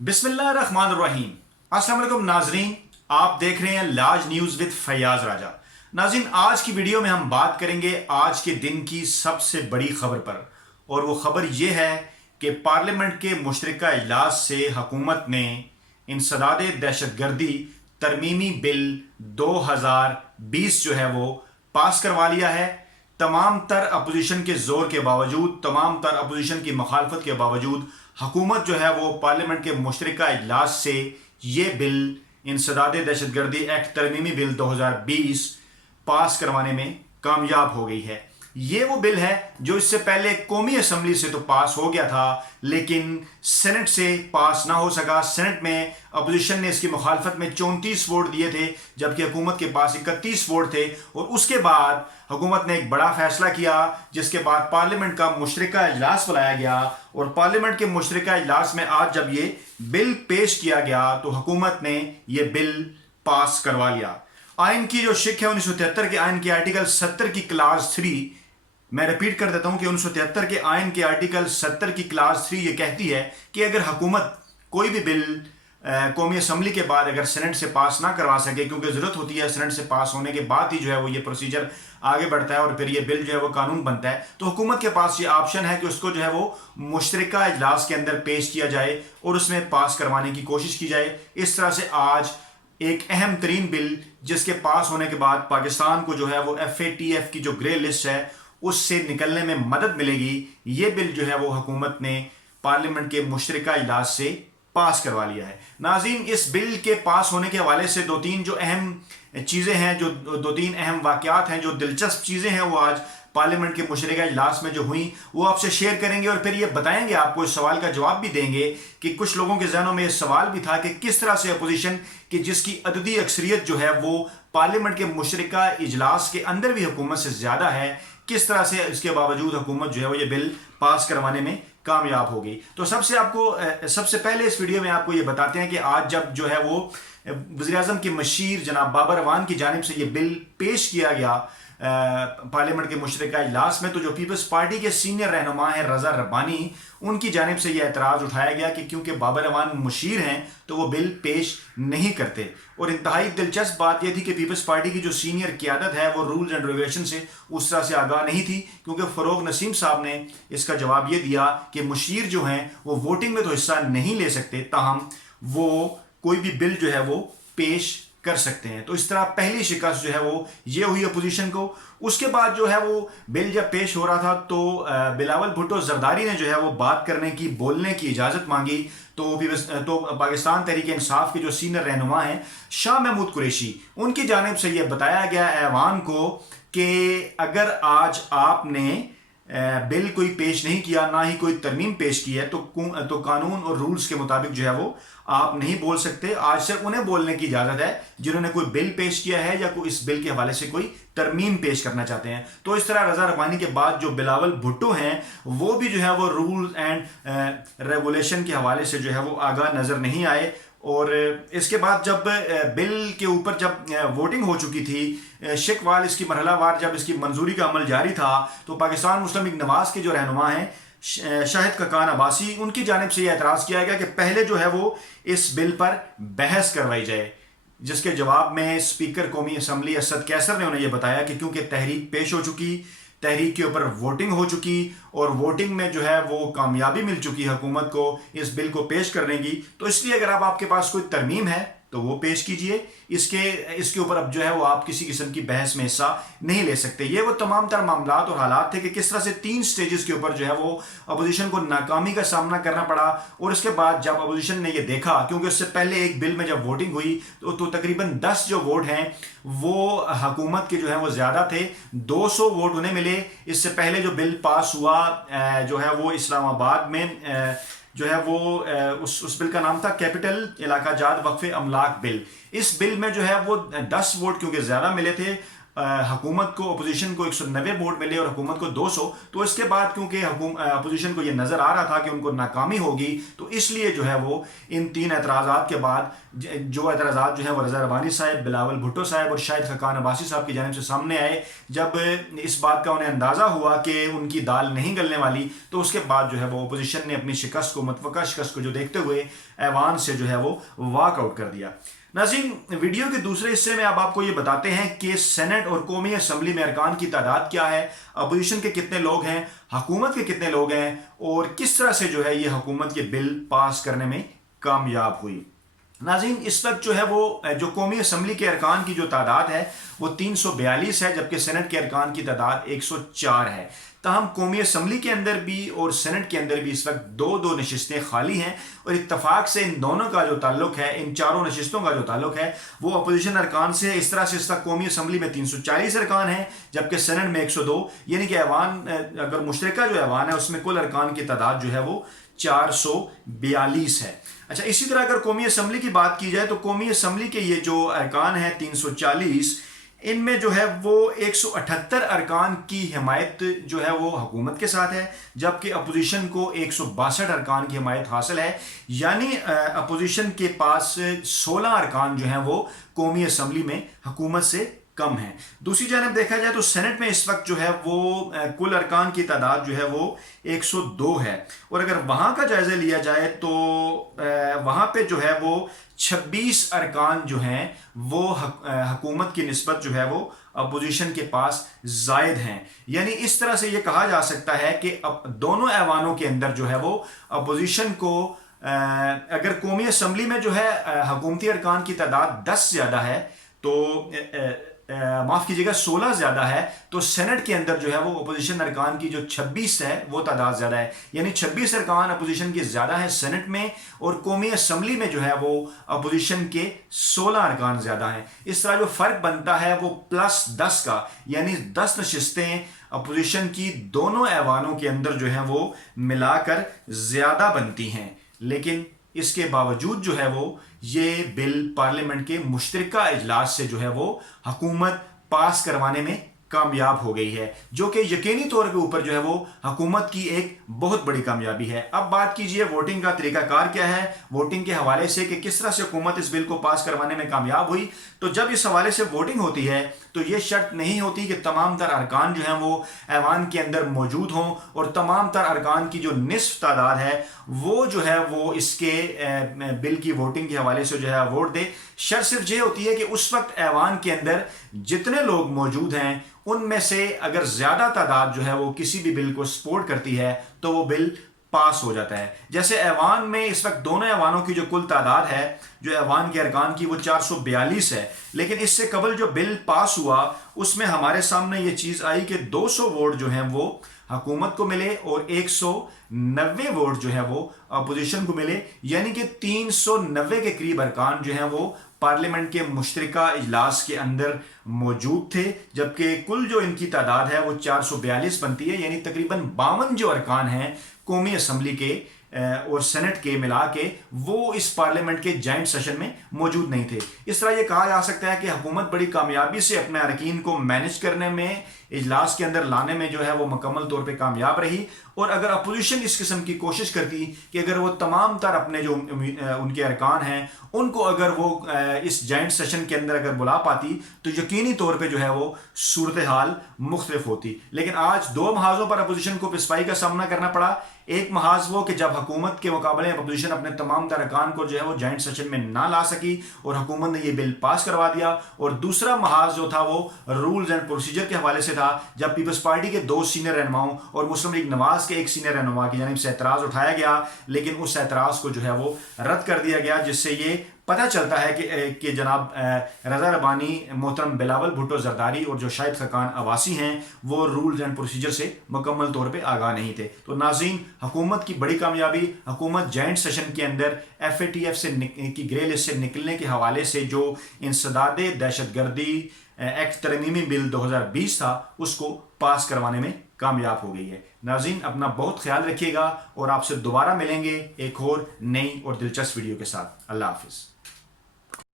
बिस्मिल्लाहिर्रहमानिर्रहीम। अस्सलाम वालेकुम नाजरीन, आप देख रहे हैं लाज न्यूज़ विद फैयाज राजा। नाजरीन, आज की वीडियो में हम बात करेंगे आज के दिन की सबसे बड़ी खबर पर, और वो खबर ये है कि पार्लियामेंट के मुश्तरका इजलास से हुकूमत ने इंसदाद दहशतगर्दी तरमीमी बिल 2020 जो है वो पास करवा लिया है। तमाम तर अपोजिशन के ज़ोर के बावजूद, तमाम तर अपोजिशन की मुखालफत के बावजूद हुकूमत जो है वो पार्लियामेंट के मुश्तरका इजलास से ये बिल इंसदाद दहशतगर्दी एक्ट तरमीमी बिल 2020 पास करवाने में कामयाब हो गई है। ये वो बिल है जो इससे पहले कौमी असम्बली से तो पास हो गया था, लेकिन सेनेट से पास ना हो सका। सेनेट में अपोजिशन ने इसकी मुखालफत में 34 वोट दिए थे, जबकि हुकूमत के पास 31 वोट थे। और उसके बाद हुकूमत ने एक बड़ा फैसला किया, जिसके बाद पार्लियामेंट का मुश्तरका इजलास बुलाया गया। और पार्लियामेंट के मुश्तरका इजलास में आज जब ये बिल पेश किया गया तो हुकूमत ने ये बिल पास करवा लिया। आइन की जो शिक है 1973 के आइन के आर्टिकल 70 की क्लास 3, मैं रिपीट कर देता हूं कि 1973 के आइन के आर्टिकल 70 की क्लास 3 ये कहती है कि अगर हुकूमत कोई भी बिल कौमी असम्बली के बाद अगर सेनेट से पास ना करवा सके, क्योंकि ज़रूरत होती है सेनेट से पास होने के बाद ही जो है वो ये प्रोसीजर आगे बढ़ता है और फिर ये बिल जो है वो कानून बनता है, तो हुकूमत के पास ये ऑप्शन है कि उसको जो है वो मुश्तरका इजलास के अंदर पेश किया जाए और उसमें पास करवाने की कोशिश की जाए। इस तरह से आज एक अहम तरीन बिल, जिसके पास होने के बाद पाकिस्तान को जो है वो FATF की जो ग्रे लिस्ट है उससे निकलने में मदद मिलेगी, ये बिल जो है वो हुकूमत ने पार्लियामेंट के मुश्तरका इजलास से पास करवा लिया है। नाज़रीन, इस बिल के पास होने के हवाले से दो तीन जो अहम चीज़ें हैं, जो दो तीन अहम वाक़यात हैं, जो दिलचस्प चीज़ें हैं, वो आज पार्लियामेंट के मुश्तरका इजलास में जो हुई वो आपसे शेयर करेंगे। और फिर ये बताएंगे, आपको इस सवाल का जवाब भी देंगे कि कुछ लोगों के जहनों में इस सवाल भी था कि किस तरह से अपोजिशन की जिसकी अददी अक्सरियत जो है वो पार्लियामेंट के मुश्तरका इजलास के अंदर भी हुकूमत से ज़्यादा है, किस तरह से इसके बावजूद हुकूमत जो है वो ये बिल पास करवाने में कामयाब हो गई। तो सबसे पहले इस वीडियो में आपको ये बताते हैं कि आज जब जो है वो वज़ीर-ए-आज़म के मशीर जनाब बाबर अवान की जानिब से ये बिल पेश किया गया पार्लियामेंट के मुश्तरका इजलास में, तो जो पीपल्स पार्टी के सीनियर रहनुमा हैं रज़ा रब्बानी, उनकी जानिब से यह एतराज़ उठाया गया कि क्योंकि बाबर अवान मुशीर हैं तो वो बिल पेश नहीं करते। और इंतहाई दिलचस्प बात यह थी कि पीपल्स पार्टी की जो सीनियर क़यादत है वो रूल्स एंड रेगुलेशन से उस तरह से आगाह नहीं थी, क्योंकि फ़रोग नसीम साहब ने इसका जवाब ये दिया कि मुशीर जो हैं वो वोटिंग में तो हिस्सा नहीं ले सकते, ताहम वो कोई भी बिल जो है वो पेश कर सकते हैं। तो इस तरह पहली शिकस्त जो है वो ये हुई अपोजिशन को। उसके बाद जो है वो बिल जब पेश हो रहा था तो बिलावल भुट्टो जरदारी ने जो है वो बात करने की, बोलने की इजाज़त मांगी। तो पाकिस्तान तहरीक इंसाफ के जो सीनियर रहनुमा हैं शाह महमूद कुरैशी, उनकी जानिब से ये बताया गया ऐवान को कि अगर आज आपने बिल कोई पेश नहीं किया, ना ही कोई तरमीम पेश की है, तो कानून और रूल्स के मुताबिक जो है वो आप नहीं बोल सकते। आज से उन्हें बोलने की इजाज़त है जिन्होंने कोई बिल पेश किया है या कोई इस बिल के हवाले से कोई तरमीम पेश करना चाहते हैं। तो इस तरह रज़ा रब्बानी के बाद जो बिलावल भुट्टो हैं वो भी जो है वो रूल एंड रेगुलेशन के हवाले से जो है वो आगाह नज़र नहीं आए। और इसके बाद जब बिल के ऊपर जब वोटिंग हो चुकी थी, शिकवाल इसकी मरहलावार जब इसकी मंजूरी का अमल जारी था, तो पाकिस्तान मुस्लिम लीग नवाज के जो रहनुमा हैं शाहिद ककान अब्बासी, उनकी जानिब से यह एतराज़ किया गया कि पहले जो है वो इस बिल पर बहस करवाई जाए, जिसके जवाब में स्पीकर कौमी असम्बली असद कैसर ने उन्हें यह बताया कि क्योंकि तहरीक पेश हो चुकी, तहरीक के ऊपर वोटिंग हो चुकी और वोटिंग में जो है वो कामयाबी मिल चुकी हुकूमत को इस बिल को पेश करने की, तो इसलिए अगर आपके पास कोई तरमीम है तो वो पेश कीजिए। इसके ऊपर अब जो है वो आप किसी किस्म की बहस में हिस्सा नहीं ले सकते। ये वो तमाम तर मामलात और हालात थे कि किस तरह से 3 स्टेजेस के ऊपर जो है वो अपोजिशन को नाकामी का सामना करना पड़ा। और इसके बाद जब अपोजिशन ने ये देखा, क्योंकि उससे पहले एक बिल में जब वोटिंग हुई तो तकरीबन 10 जो वोट हैं वो हुकूमत के जो है वो ज़्यादा थे, 200 वोट उन्हें मिले। इससे पहले जो बिल पास हुआ जो है वो इस्लामाबाद में जो है वो उस बिल का नाम था कैपिटल इलाका जात वक्फे अमलाक बिल। इस बिल में जो है वो 10 वोट क्योंकि ज़्यादा मिले थे حکومت کو اپوزیشن کو 190 ووٹ ملے اور حکومت کو 200، تو اس کے بعد کیونکہ اپوزیشن کو یہ نظر آ رہا تھا کہ ان کو ناکامی ہوگی، تو اس لیے جو ہے وہ ان 3 اعتراضات کے بعد جو اعتراضات جو ہیں وہ رضا ربانی صاحب، بلاول بھٹو صاحب اور شاہد خاقان عباسی صاحب کی جانب سے سامنے آئے۔ جب اس بات کا انہیں اندازہ ہوا کہ ان کی دال نہیں گلنے والی، تو اس کے بعد جو ہے وہ اپوزیشن نے اپنی شکست کو، متوقع شکست کو جو دیکھتے ہوئے ایوان سے جو ہے وہ واک آؤٹ کر دیا۔ ناظرین، ویڈیو کے دوسرے حصے میں اب آپ کو یہ بتاتے ہیں کہ سینٹ اور قومی اسمبلی میں ارکان کی تعداد کیا ہے، اپوزیشن کے کتنے لوگ ہیں، حکومت کے کتنے لوگ ہیں، اور کس طرح سے جو ہے یہ حکومت یہ بل پاس کرنے میں کامیاب ہوئی۔ ناظرین، اس وقت جو ہے وہ جو قومی اسمبلی کے ارکان کی جو تعداد ہے وہ 342 ہے، جبکہ سینٹ کے ارکان کی تعداد 104 ہے۔ تاہم قومی اسمبلی کے اندر بھی اور سینٹ کے اندر بھی اس وقت 2 نشستیں خالی ہیں، اور اتفاق سے ان دونوں کا جو تعلق ہے، ان چاروں نشستوں کا جو تعلق ہے وہ اپوزیشن ارکان سے۔ اس طرح سے اس وقت قومی اسمبلی میں 340 ارکان ہیں، جبکہ سینٹ میں 102، یعنی کہ ایوان اگر مشترکہ جو ایوان ہے اس میں کل ارکان کی تعداد جو ہے وہ 442 ہے۔ اچھا، اسی طرح اگر قومی اسمبلی کی بات کی جائے تو قومی اسمبلی کے یہ جو ارکان ہیں 340، ان میں جو ہے وہ 178 ارکان کی حمایت جو ہے وہ حکومت کے ساتھ ہے، جبکہ اپوزیشن کو 162 ارکان کی حمایت حاصل ہے، یعنی اپوزیشن کے پاس 16 ارکان جو ہیں وہ قومی اسمبلی میں حکومت سے کم ہیں۔ دوسری جانب دیکھا جائے تو سینٹ میں اس وقت جو ہے وہ کل ارکان کی تعداد جو ہے وہ 102 ہے، اور اگر وہاں کا جائزہ لیا جائے تو وہاں پہ جو ہے وہ 26 ارکان جو ہیں وہ حکومت کی نسبت جو ہے وہ اپوزیشن کے پاس زائد ہیں۔ یعنی اس طرح سے یہ کہا جا سکتا ہے کہ دونوں ایوانوں کے اندر جو ہے وہ اپوزیشن کو اگر قومی اسمبلی میں جو ہے حکومتی ارکان کی تعداد 10 زیادہ ہے تو معاف کیجیے گا 16 زیادہ ہے، تو سینٹ کے اندر جو ہے وہ اپوزیشن ارکان کی جو 26 ہے وہ تعداد زیادہ ہے، یعنی 26 ارکان اپوزیشن کی زیادہ ہے سینٹ میں، اور قومی اسمبلی میں جو ہے وہ اپوزیشن کے 16 ارکان زیادہ ہیں۔ اس طرح جو فرق بنتا ہے وہ +10 کا، یعنی 10 نشستیں اپوزیشن کی دونوں ایوانوں کے اندر جو ہے وہ ملا کر زیادہ بنتی ہیں، لیکن اس کے باوجود جو ہے وہ یہ بل پارلیمنٹ کے مشترکہ اجلاس سے جو ہے وہ حکومت پاس کروانے میں کامیاب ہو گئی ہے، جو کہ یقینی طور کے اوپر جو ہے وہ حکومت کی ایک بہت بڑی کامیابی ہے۔ اب بات کیجئے ووٹنگ کا طریقہ کار کیا ہے، ووٹنگ کے حوالے سے کہ کس طرح سے حکومت اس بل کو پاس کروانے میں کامیاب ہوئی۔ تو جب اس حوالے سے ووٹنگ ہوتی ہے تو یہ شرط نہیں ہوتی کہ تمام تر ارکان جو ہیں وہ ایوان کے اندر موجود ہوں اور تمام تر ارکان کی جو نصف تعداد ہے وہ جو ہے وہ اس کے بل کی ووٹنگ کے حوالے سے جو ہے ووٹ دے۔ شرط صرف یہ ہوتی ہے کہ اس وقت ایوان کے اندر جتنے لوگ موجود ہیں ان میں سے اگر زیادہ تعداد جو ہے وہ کسی بھی بل کو سپورٹ کرتی ہے تو وہ بل پاس ہو جاتا ہے۔ جیسے ایوان میں اس وقت دونوں ایوانوں کی جو کل تعداد ہے جو ایوان کے ارکان کی وہ 442 ہے، لیکن اس سے قبل جو بل پاس ہوا اس میں ہمارے سامنے یہ چیز آئی کہ 200 ووٹ جو ہیں وہ حکومت کو ملے اور 190 ووٹ جو ہے وہ اپوزیشن کو ملے، یعنی کہ 390 کے قریب ارکان جو ہیں وہ پارلیمنٹ کے مشترکہ اجلاس کے اندر موجود تھے، جبکہ کل جو ان کی تعداد ہے وہ 442 بنتی ہے، یعنی تقریباً 52 جو ارکان ہیں قومی اسمبلی کے اور سینٹ کے ملا کے وہ اس پارلیمنٹ کے جائنٹ سیشن میں موجود نہیں تھے۔ اس طرح یہ کہا جا سکتا ہے کہ حکومت بڑی کامیابی سے اپنے اراکین کو مینج کرنے میں، اجلاس کے اندر لانے میں جو ہے وہ مکمل طور پہ کامیاب رہی، اور اگر اپوزیشن اس قسم کی کوشش کرتی کہ اگر وہ تمام تر اپنے جو ان کے ارکان ہیں ان کو اگر وہ اس جائنٹ سیشن کے اندر اگر بلا پاتی تو یقینی طور پہ جو ہے وہ صورتحال مختلف ہوتی، لیکن آج 2 محاذوں پر اپوزیشن کو پسپائی کا سامنا کرنا پڑا۔ ایک محاذ وہ کہ جب حکومت کے مقابلے میں اپوزیشن اپنے تمام تر ارکان کو جو ہے وہ جائنٹ سیشن میں نہ لا سکی اور حکومت نے یہ بل پاس کروا دیا، اور دوسرا محاذ جو تھا وہ رولز اینڈ پروسیجر کے حوالے سے تھا، جب پیپلز پارٹی کے 2 سینئر رہنماؤں اور مسلم لیگ نواز کے 1 سینئر رہنما کی جانب سے اعتراض اٹھایا گیا، لیکن اس اعتراض کو جو ہے وہ رد کر دیا گیا، جس سے یہ پتہ چلتا ہے کہ جناب رضا ربانی، محترم بلاول بھٹو زرداری اور جو شاہد خاقان عباسی ہیں وہ رولز اینڈ پروسیجر سے مکمل طور پہ آگاہ نہیں تھے۔ تو ناظرین، حکومت کی بڑی کامیابی، حکومت جائنٹ سیشن کے اندر FATF سے کی گرے لسٹ سے نکلنے کے حوالے سے جو انسداد دہشت گردی ایکٹ ترمیمی بل 2020 تھا اس کو پاس کروانے میں کامیاب ہو گئی ہے۔ ناظرین، اپنا بہت خیال رکھیے گا اور آپ سے دوبارہ ملیں گے ایک اور نئی اور دلچسپ ویڈیو کے ساتھ۔ اللہ حافظ۔